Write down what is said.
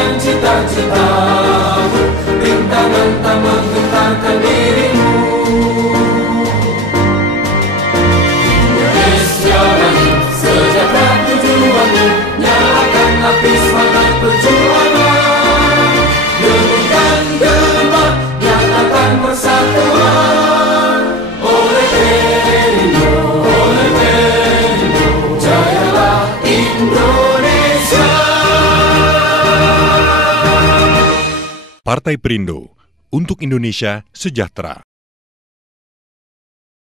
dan cita-cita, rintangan tak menggentarkan dirimu. Indonesia Raya, sejahtera tujuanmu, nyalakan api semangat perjuangan, dengunkan gelombang, nyatakan persatuan. Oleh Perindo, jayalah Indonesia. Partai Perindo, untuk Indonesia sejahtera.